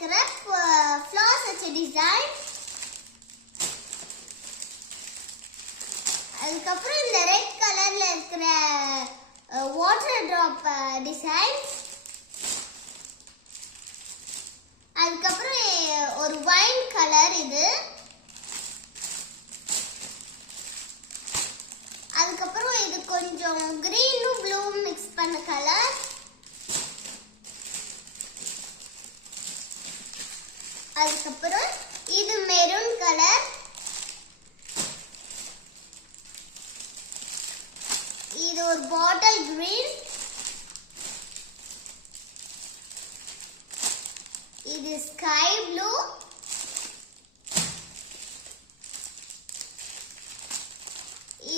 இருக்கிற ஃப்ளார்ஸ் வச்ச டிசைன். அதுக்கப்புறம் இந்த ரெட் கலர்ல இருக்கிற வாட்டர் டிராப் டிசைன்ஸ். அதுக்கப்புறம் ஒரு வைன் கலர் இது. அதுக்கப்புறம் இது கொஞ்சம் கிரீனும் ப்ளூவும் மிக்ஸ் பண்ண கலர். அதுக்கப்புறம் இது மெரூன் கலர். இது ஒரு பாட்டில் கிரீன். இது ஸ்கை ப்ளூ.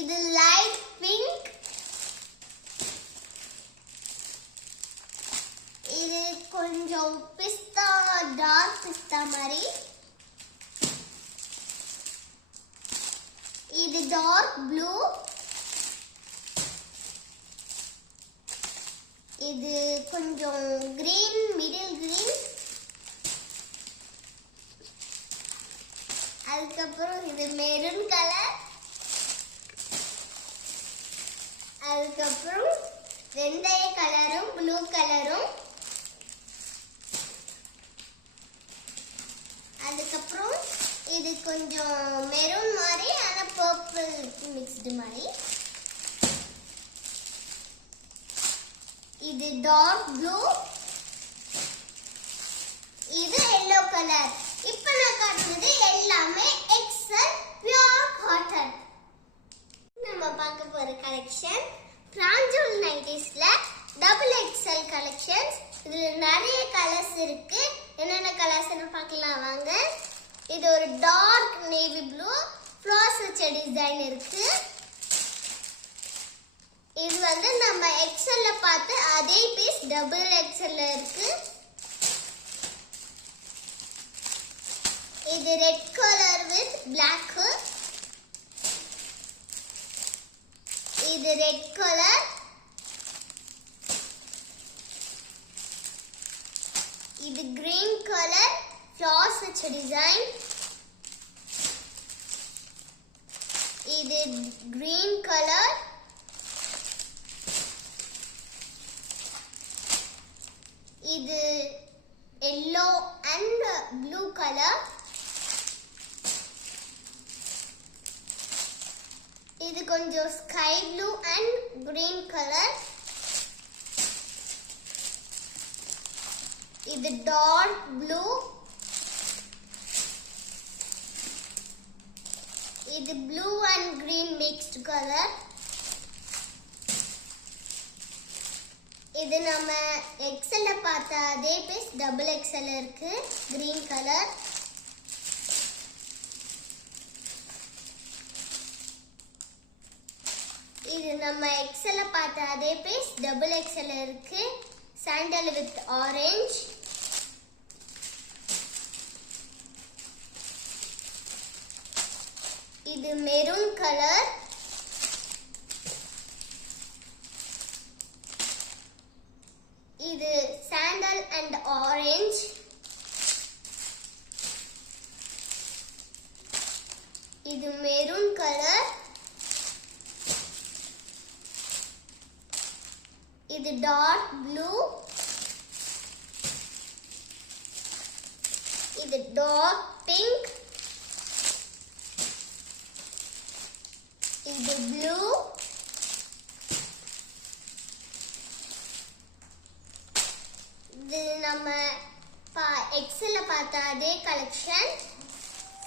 இது லைட் பிங்க். இது கொஞ்சம் பிஸ்தா, டார்க் பிஸ்தா மாதிரி. இது டார்க் ப்ளூ. இது கொஞ்சம் கிரீன், மிடில் கிரீன். அதுக்கப்புறம் இது மெரூன் கலர். அதுக்கப்புறம் வெந்தய கலரும் ப்ளூ கலரும். அதுக்கப்புறம் இது கொஞ்சம் மெரூன் மாதிரி ஆனா பர்பிள் மிக்ஸ்டு மாதிரி. இது டார்க் ப்ளூ. இது எல்லோ கலர். இப்போ நான் காட்டுறது எல்லாமே எக்ஸல் பியூர் காட்டன். நம்ம பார்க்க போற கலெக்ஷன் பிராஞ்சோல் நைட்டிஸ்ல டபுள் எக்ஸல் கலெக்ஷன்ஸ். இதுல நிறைய கலர்ஸ் இருக்கு. என்னென்ன கலர்ஸ்னு பார்க்கலாம் வாங்க. இது ஒரு டார்க் நேவி ப்ளூ ஃப்ளார்ஸ் வச்ச டிசைன் இருக்கு. இது வந்து நம்ம எக்ஸல்ல பார்த்து அதே பீஸ் டபுள் எக்ஸல்ல இருக்கு. இது ரெட் கலர் வித் பிளாக். இது ரெட் கலர். இது கிரீன் கலர் ஃப்ளார்ஸ் வச்ச டிசைன். இது கிரீன் கலர். இது எல்லோ அண்ட் ப்ளூ கலர். இது கொஞ்சம் sky blue and green colour. இது டார்க் ப்ளூ. இது blue and green mixed colour. இது நம்ம எக்ஸல்ல பார்த்த அதே பீஸ் டபுள் எக்ஸல் இருக்கு. Green colour. இது நம்ம எக்ஸல்ல பார்த்த அதே பீஸ் டபுள் எக்ஸல் இருக்கு. Sandal with orange. இது மெரூன் கலர். இது சாண்டல் அண்ட் ஆரஞ்சு. இது மெரூன் கலர். இது டார்க் ப்ளூ. இது டார்க் பிங்க். இது ப்ளூ. இது நம்ம எக்ஸல்ல பார்த்த அதே கலெக்ஷன்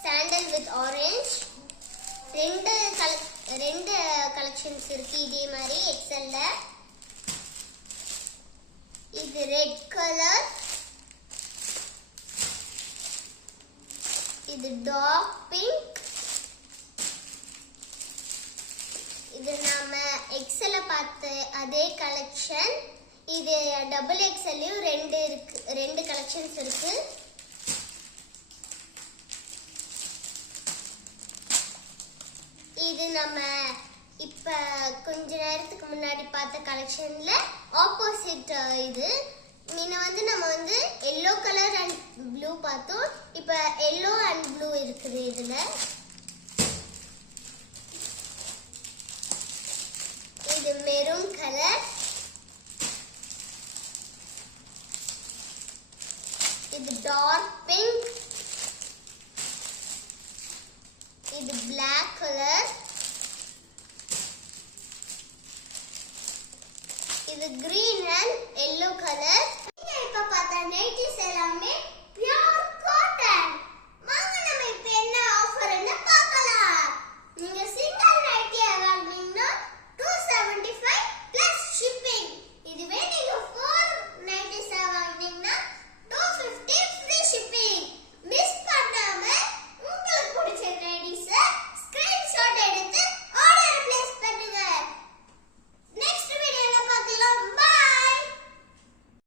சாண்டல் வித் ஆரஞ்சு. ரெண்டு கலெக்ஷன்ஸ் இருக்கு இதே மாதிரி எக்ஸல்ல. இது ரெட் கலர். இது டார்க் பிங்க். இது நாம எக்ஸல்ல பார்த்த அதே கலெக்ஷன். இது டபுள் எக்ஸல்லையும் ரெண்டு கலெக்ஷன்ஸ் இருக்கு. இது நம்ம இப்ப கொஞ்ச நேரத்துக்கு முன்னாடி பார்த்த கலெக்ஷன்ல ஆப்போசிட். இது முன்ன நம்ம yellow கலர் and blue பார்த்தோம். இப்போ yellow and blue இருக்குது இதுல. இது மெரூன் கலர். இது டார்க் பிங்க். இது black கலர். இது green and yellow color.